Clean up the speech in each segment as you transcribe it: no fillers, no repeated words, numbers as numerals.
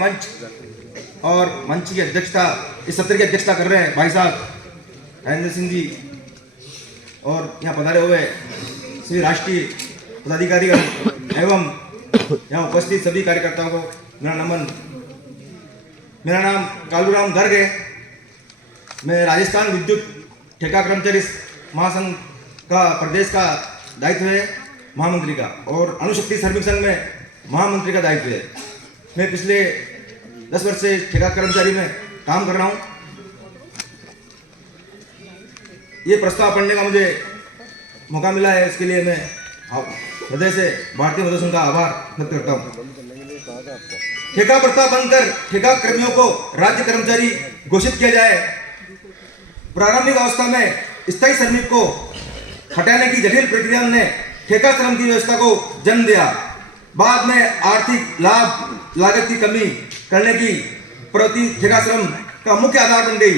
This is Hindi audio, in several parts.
मंच और मंच की अध्यक्षता, इस सत्र की अध्यक्षता कर रहे हैं भाई साहब राजेंद्र सिंह जी, और यहाँ पधारे हुए सभी राष्ट्रीय पदाधिकारी एवं यहाँ उपस्थित सभी कार्यकर्ताओं को मेरा नमन। मेरा नाम कालूराम गर्ग है। मैं राजस्थान विद्युत ठेका कर्मचारी महासंघ का प्रदेश का दायित्व है महामंत्री का, और अणुशक्ति श्रमिक संघ में महामंत्री का दायित्व है। मैं पिछले 10 वर्ष से ठेका कर्मचारी में काम कर रहा हूँ। ये प्रस्ताव पढ़ने का मुझे मौका मिला है, इसके लिए मैं हृदय से भारतीय मजदूर संघ का आभार व्यक्त करता हूँ। ठेका प्रथा बंद कर ठेका कर्मियों को राज्य कर्मचारी घोषित किया जाए। प्रारंभिक अवस्था में स्थायी श्रमिक को हटाने की जटिल प्रक्रिया ने ठेका श्रम की व्यवस्था को जन्म दिया। बाद में आर्थिक लाभ लागत की कमी करने की प्रवृत्ति ठेका श्रम का मुख्य आधार बन गई।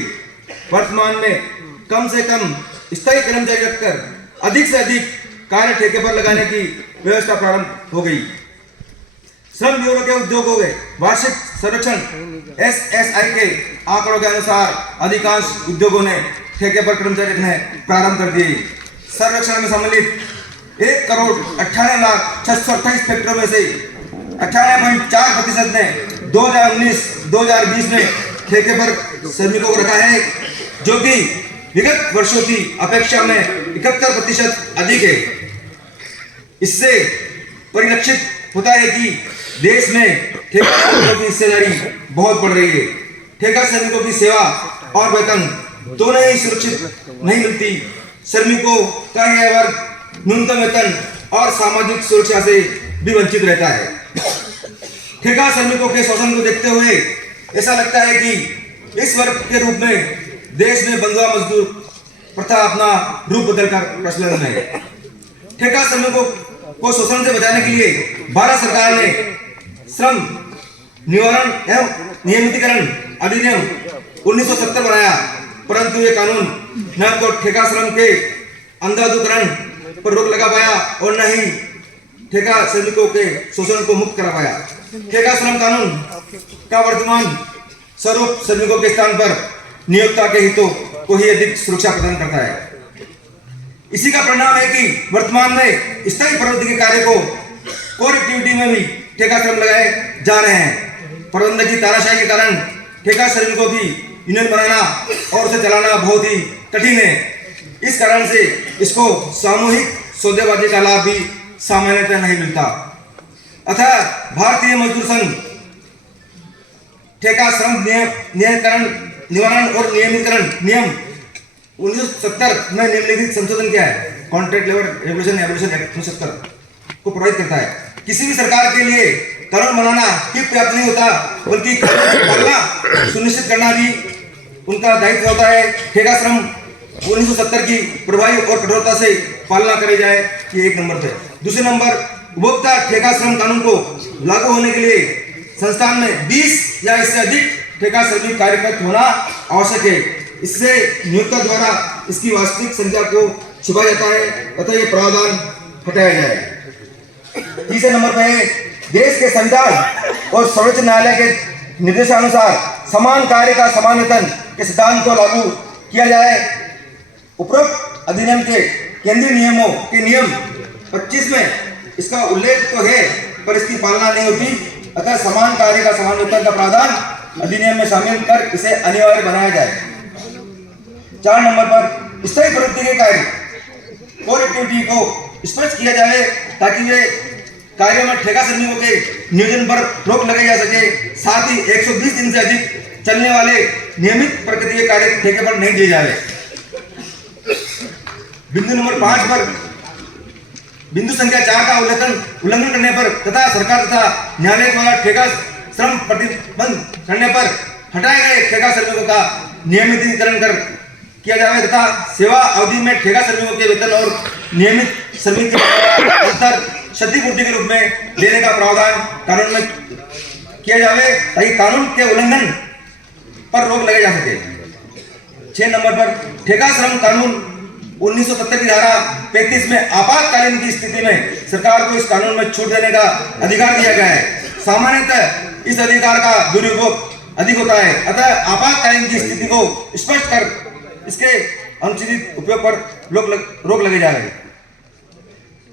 वर्तमान में कम से कम स्थायी कर्मचारी रखकर अधिक से अधिक कार्य ठेके पर लगाने की व्यवस्था प्रारंभ हो गई। श्रम ब्यूरो के उद्योगों के वार्षिक सर्वेक्षण SSI के आंकड़ों के अनुसार अधिकांश उद्योगों ने ठेके पर कर्मचारी रखने प्रारंभ कर दिए। सर्वेक्षण में सम्मिलित 1,98,628 फैक्टरियों में से 98.4% ने 2019-2020 में ठेके पर श्रमिकों को रखा है, जो कि विगत वर्षों की अपेक्षा में 71% अधिक है। इससे परिलक्षित होता है कि देश में ठेका श्रमिकों की हिस्सेदारी बहुत बढ़ रही है। ठेका श्रमिकों की सेवा और वेतन दोनों ही सुरक्षित नहीं मिलती। श्रमिकों का यह वर्ग न्यूनतम वेतन और सामाजिक सुरक्षा से भी वंचित रहता है। ठेका श्रमिकों के शोषण को देखते हुए ऐसा लगता है कि इस वर्ग के रूप में देश में बंधुआ मजदूर प्रथा अपना रूप बदलकर प्रचलन में है। ठेका श्रमिकों को शोषण से बचाने के लिए भारत सरकार ने श्रम निवारण एवं नियमितीकरण अधिनियम 1970 बनाया, परंतु ये कानून न तो ठेका श्रम के अंधाधुकरण पर रोक लगा पाया और न ही ठेका श्रमिकों के शोषण को मुक्त करा पाया। ठेका श्रम कानून का वर्तमान स्वरूप श्रमिकों के स्थान पर नियोक्ता के हितों को ही अधिक सुरक्षा प्रदान करता है। इसी का परिणाम है कि वर्तमान में स्थायी प्रवृत्ति के कार्य को कोर एक्टिविटी में भी ठेका श्रम लगाए जा रहे हैं। प्रबंधक की तानाशाही के कारण ठेका श्रमिकों की यूनियन बनाना और उसे चलाना बहुत ही कठिन है। इस कारण से इसको सामूहिक सौदेबाजी का लाभ भी सामान्यतः नहीं मिलता। अतः भारतीय मजदूर संघ ठेका श्रम निवारण और नियमितीकरण नियम 1970 में निम्नलिखित संशोधन किया है। कॉन्ट्रैक्ट लेबर रेगुलेशन एक्ट 1970 को प्रभावित करता है। किसी भी सरकार के लिए कानून बनाना ही पर्याप्त नहीं होता, बल्कि पालना सुनिश्चित करना भी उनका दायित्व होता है। ठेका श्रम 1970 की प्रभावी और कठोरता से पालना करी जाए, ये एक नंबर पे। दूसरे नंबर, उपभोक्ता ठेका श्रम कानून को लागू होने के लिए संस्थान में 20 या इससे अधिक ठेका श्रमिक कार्यरत होना आवश्यक है। इससे नियोक्ता द्वारा इसकी वास्तविक संख्या को छुपा जाता है तथा ये प्रावधान हटाया जाए। तीसरे नंबर पर है, देश के संविधान और सर्वोच्च न्यायालय के निर्देशानुसार समान कार्य का समान वेतन के सिद्धांत को लागू किया जाए। उपरोक्त अधिनियम के केंद्रीय नियमों के नियम 25 में इसका उल्लेख तो है, पर इसकी पालना नहीं होती। अतः समान कार्य का समान वेतन का प्रावधान अधिनियम में शामिल कर इसे अनिवार्य बनाया जाए। 4 नंबर पर, स्थायी प्रवृत्ति के कार्य कोर एक्टिविटी को स्पष्ट किया जाए ताकि वे कार्यों में ठेका श्रमिकों के नियोजन पर रोक लगाई जा सके। साथ ही 120 दिन से अधिक चलने वाले नियमित प्रकृति के कार्य ठेके पर नहीं दिए जाए। बिंदु नंबर 5 पर, बिंदु संख्या 4 का उल्लंघन करने पर तथा सरकार तथा न्यायालय द्वारा ठेका श्रम प्रतिबंध करने पर हटाए गए ठेका श्रमिकों का नियमितीकरण किया जाए तथा सेवा अवधि में ठेका श्रमिकों के वेतन और नियमित श्रमिक के अंतर क्षतिपूर्ति के रूप में देने का प्रावधान कानून में किया जाए ताकि कानून के उल्लंघन पर रोक लगाई जा सके। 6 नंबर पर, ठेका श्रम कानून 1970 की धारा 35 में आपातकालीन की स्थिति में सरकार को इस कानून में छूट देने का अधिकार दिया गया है। सामान्यतः इस अधिकार का दुरुपयोग अधिक होता है। अतः आपातकालीन की स्थिति को स्पष्ट कर इसके अनुचित उपयोग पर रोक लगे जाए।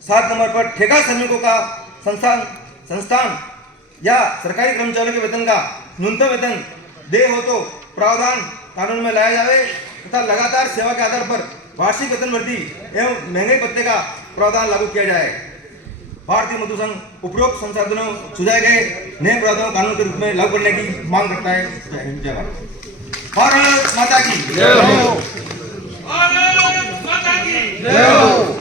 7 नंबर पर ठेका श्रमिकों का संस्थान या सरकारी कर्मचारियों के वेतन का न्यूनतम वेतन दे हो तो प्रावधान कानून में लाया जाए तथा लगातार सेवा के आधार पर वार्षिक वेतन वृद्धि एवं महंगाई भत्ते का प्रावधान लागू किया जाए। भारतीय मजदूर संघ उपरोक्त संसाधनों सुझाए गए नए प्रावधानों कानून के रूप में लागू करने की मांग करता है। जय भारत माता की जय हो। भारत माता की जय हो।